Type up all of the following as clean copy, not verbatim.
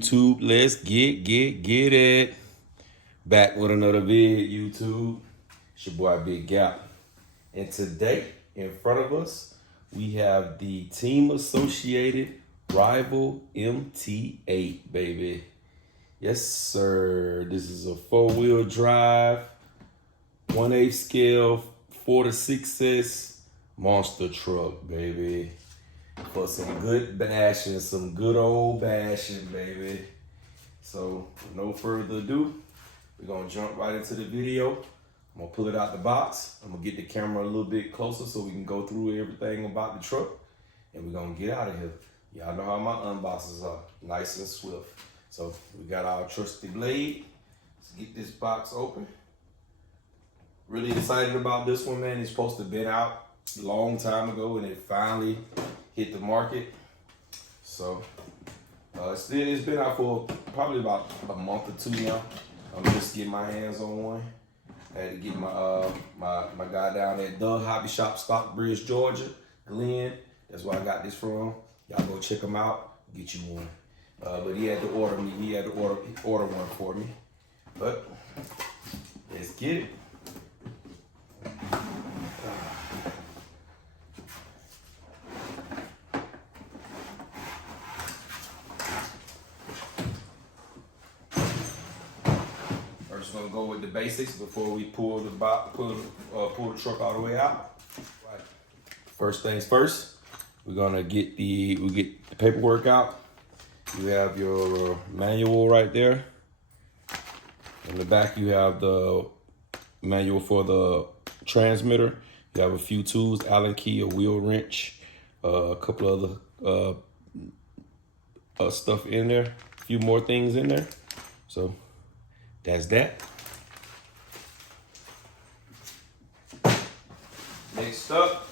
YouTube? Let's get it. Back with another vid, YouTube. It's your boy Big Gap. And today, in front of us, we have the team associated rival MT8, baby. Yes, sir. This is a 4-wheel drive, 1/8 scale, 4 to 6S monster truck, baby. For some good bashing, some good old bashing, baby. So, with no further ado, we're gonna jump right into the video. I'm gonna pull it out the box. I'm gonna get the camera a little bit closer so we can go through everything about the truck, and we're gonna get out of here. Y'all know how my unboxes are, nice and swift. So we got our trusty blade. Let's get this box open. Really excited about this one, man. It's supposed to have been out a long time ago, and it finally hit the market. So it's been out for probably about a month or two now. I'm just getting my hands on one. I had to get my guy down at the Hobby Shop, Stockbridge, Georgia, Glenn. That's where I got this from. Y'all go check him out, get you one. But he had to order me. He had to order one for me. But let's get it. First, gonna go with the basics before we pull the truck all the way out. Right. First things first, we're gonna get the paperwork out. You have your manual right there. In the back, you have the manual for the transmitter. You have a few tools, Allen key, a wheel wrench, a couple other stuff in there, a few more things in there. So that's that. Next up,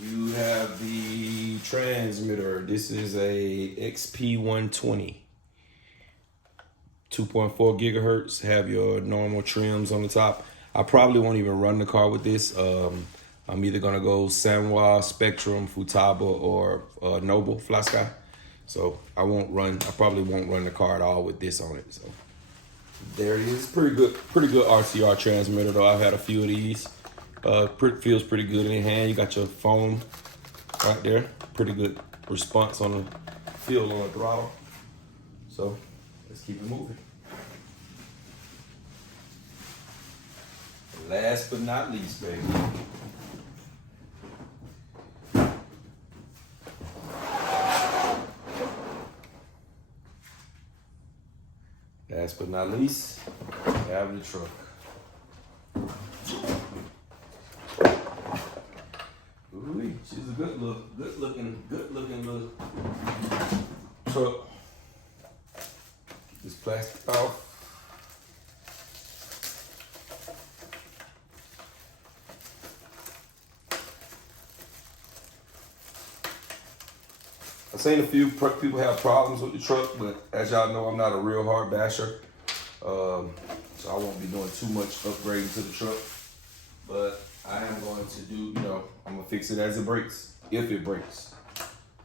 you have the transmitter. This is a XP120, 2.4 gigahertz. Have your normal trims on the top. I probably won't even run the car with this. I'm either gonna go Sanwa, Spectrum, Futaba, or Noble FlySky. So I probably won't run the car at all with this on it. So there it is. Pretty good RCR transmitter though. I've had a few of these. Feels pretty good in your hand. You got your phone right there. Pretty good response on the feel on the throttle. So let's keep it moving. Last but not least, baby. Last but not least, we have the truck. Ooh, she's a good looking little truck. Get this plastic off. I've seen a few people have problems with the truck, but as y'all know, I'm not a real hard basher. So I won't be doing too much upgrading to the truck. But I am going to do, I'm going to fix it as it breaks. If it breaks,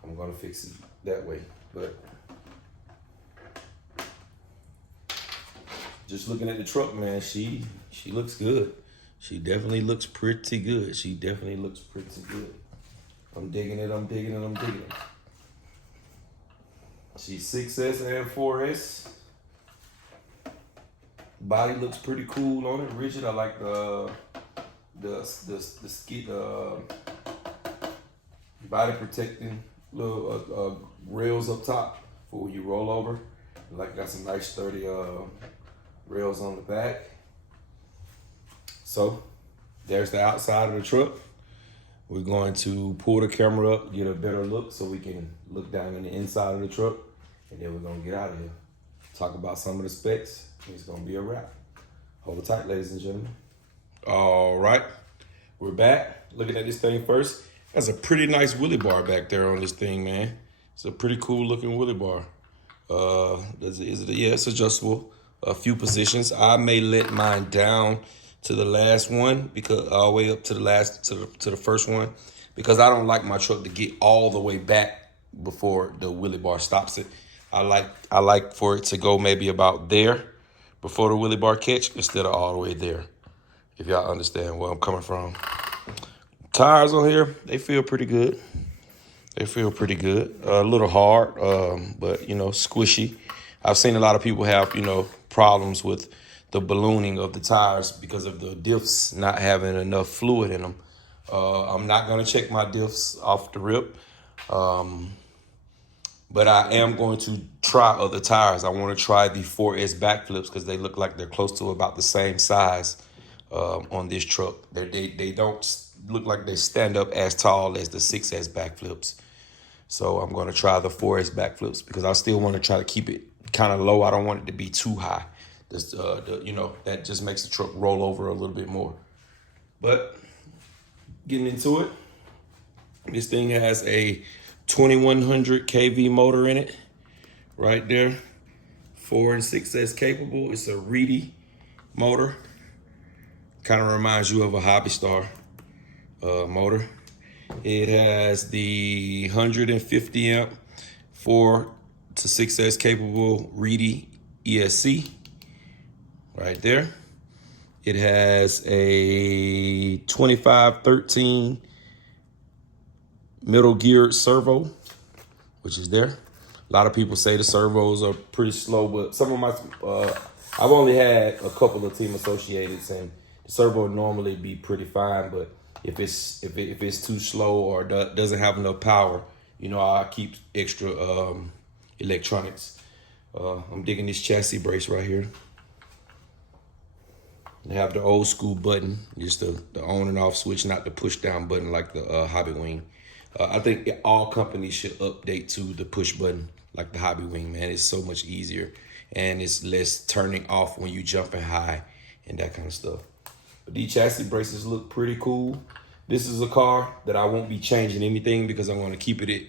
I'm going to fix it that way. But just looking at the truck, man, she looks good. She definitely looks pretty good. I'm digging it. She's 6S and 4S. Body looks pretty cool on it, rigid. I like the body protecting little rails up top for when you roll over. Like got some nice sturdy rails on the back. So there's the outside of the truck. We're going to pull the camera up, get a better look so we can look down in the inside of the truck, and then we're gonna get out of here. Talk about some of the specs. It's gonna be a wrap. Hold it tight, ladies and gentlemen. All right, we're back. Looking at this thing first. That's a pretty nice wheelie bar back there on this thing, man. It's a pretty cool looking wheelie bar. Yeah, it's adjustable. A few positions. I may let mine down to the last one, because all the way up to the first one, because I don't like my truck to get all the way back before the wheelie bar stops it. I like for it to go maybe about there before the wheelie bar catch instead of all the way there. If y'all understand where I'm coming from. Tires on here, they feel pretty good. They feel pretty good. A little hard, but, you know, squishy. I've seen a lot of people have, you know, problems with the ballooning of the tires because of the diffs not having enough fluid in them. I'm not going to check my diffs off the rip, but I am going to try other tires. I want to try the 4S backflips because they look like they're close to about the same size on this truck. They don't look like they stand up as tall as the 6S backflips. So I'm going to try the 4S backflips because I still want to try to keep it kind of low. I don't want it to be too high. You know, that just makes the truck roll over a little bit more. But getting into it, this thing has a 2100 kV motor in it right there. 4 and 6S capable. It's a reedy motor. Kind of reminds you of a Hobby Star motor. It has the 150 amp 4 to 6S capable reedy ESC right there. It has a 2513 middle geared servo, which is there. A lot of people say the servos are pretty slow, but some of my, I've only had a couple of team associateds, and the servo normally be pretty fine, but if it's too slow or doesn't have enough power, you know, I keep extra electronics. I'm digging this chassis brace right here. They have the old school button, just the on and off switch, not the push down button like the Hobby Wing. I think all companies should update to the push button like the Hobby Wing, man. It's so much easier and it's less turning off when you jumping high and that kind of stuff. But these chassis braces look pretty cool. This is a car that I won't be changing anything because I'm going to keep it.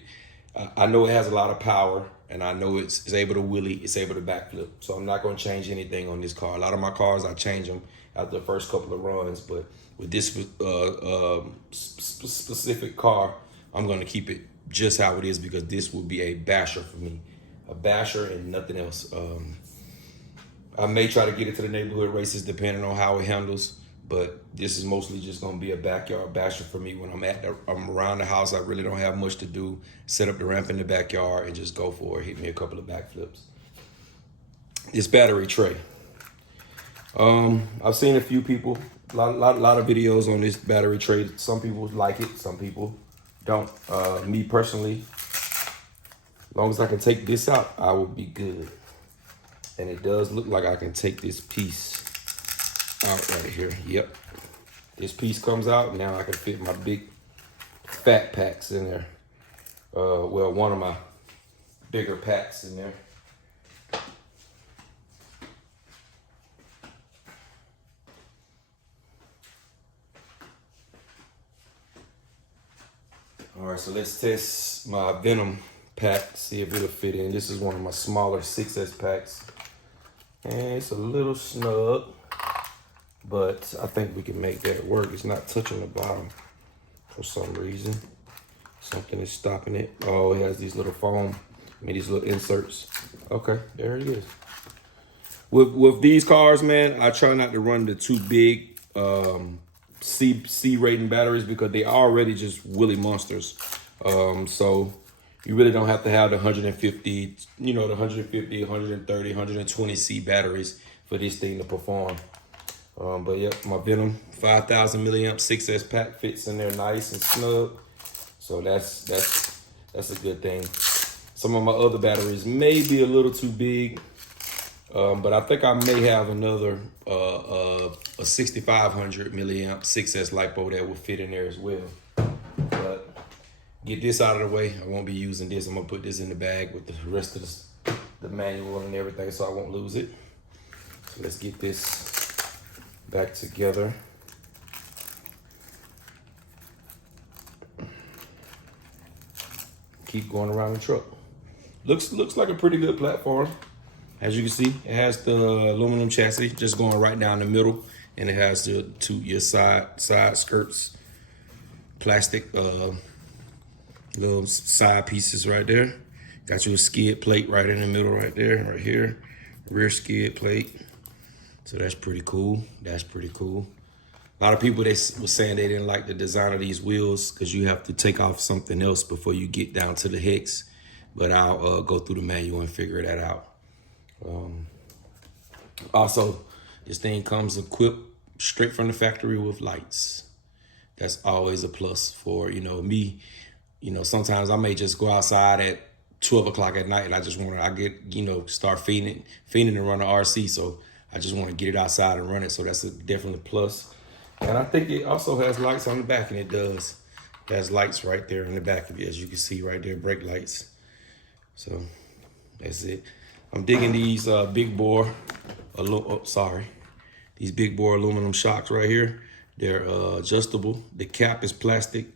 I know it has a lot of power, and I know it's able to wheelie, it's able to backflip. So I'm not going to change anything on this car. A lot of my cars, I change them after the first couple of runs. But with this specific car, I'm going to keep it just how it is because this will be a basher for me. A basher and nothing else. I may try to get it to the neighborhood races depending on how it handles. But this is mostly just gonna be a backyard basher for me when I'm around the house. I really don't have much to do. Set up the ramp in the backyard and just go for it. Hit me a couple of backflips. This battery tray. I've seen a few people, a lot of videos on this battery tray. Some people like it, some people don't. Me personally, as long as I can take this out, I will be good. And it does look like I can take this piece out right here. Yep, this piece comes out. Now I can fit my big fat packs in there. Well, one of my bigger packs in there. All right, so let's test my Venom pack, see if it'll fit in. This is one of my smaller 6S packs, and it's a little snug, but I think we can make that work. It's not touching the bottom for some reason. Something is stopping it. Oh, it has these little foam, these little inserts. Okay, there it is. With these cars, man, I try not to run the too big C rating batteries because they already just wheelie monsters. So you really don't have to have the 150, the 150, 130, 120 C batteries for this thing to perform. But yeah, my Venom 5,000 milliamp 6S pack fits in there nice and snug. So that's a good thing. Some of my other batteries may be a little too big, but I think I may have another a 6,500 milliamp 6S LiPo that will fit in there as well. But get this out of the way. I won't be using this. I'm gonna put this in the bag with the rest of the manual and everything, so I won't lose it. So let's get this back together. Keep going around the truck. Looks like a pretty good platform. As you can see, it has the aluminum chassis just going right down the middle, and it has your side skirts, plastic Little side pieces right there. Got you a skid plate right in the middle right there, right here. Rear skid plate. So that's pretty cool. That's pretty cool. A lot of people, they were saying they didn't like the design of these wheels because you have to take off something else before you get down to the hex. But I'll go through the manual and figure that out. Also, this thing comes equipped straight from the factory with lights. That's always a plus for, me. Sometimes I may just go outside at 12 o'clock at night and I get, start fiending to run the RC. So I just want to get it outside and run it. So that's definitely a plus. And I think it also has lights on the back, and it does. It has lights right there in the back of it, as you can see right there, brake lights. So that's it. I'm digging these big bore, these big bore aluminum shocks right here. They're adjustable. The cap is plastic,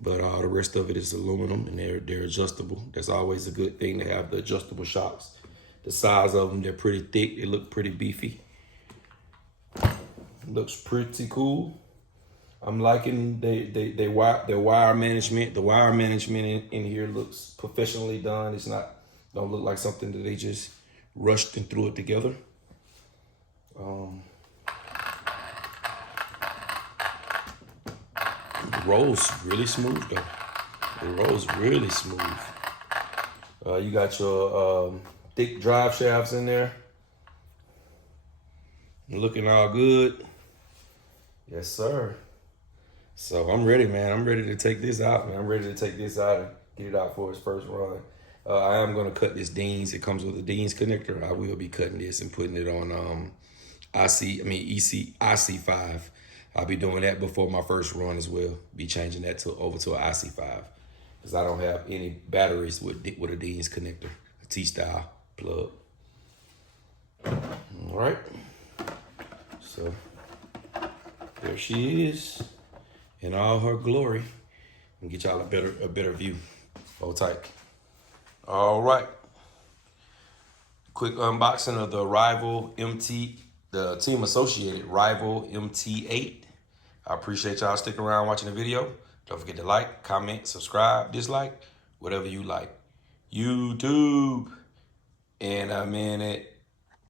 but the rest of it is aluminum, and they're adjustable. That's always a good thing to have the adjustable shocks. The size of them, they're pretty thick. They look pretty beefy. Looks pretty cool. I'm liking their wire management. The wire management in here looks professionally done. It's don't look like something that they just rushed and threw it together. The roll's really smooth though. The roll's really smooth. You got your thick drive shafts in there. Looking all good. Yes, sir. So I'm ready, man. I'm ready to take this out, man. I'm ready to take this out and get it out for its first run. I am going to cut this Dean's. It comes with a Dean's connector. I will be cutting this and putting it on IC5. I'll be doing that before my first run as well. Be changing that over to an IC5 because I don't have any batteries with a Dean's connector, a T-style plug. All right. So there she is in all her glory. And get y'all a better view. Hold tight. All right. Quick unboxing of the the team associated Rival MT8. I appreciate y'all sticking around watching the video. Don't forget to like, comment, subscribe, dislike, whatever you like. YouTube. And I'm in it.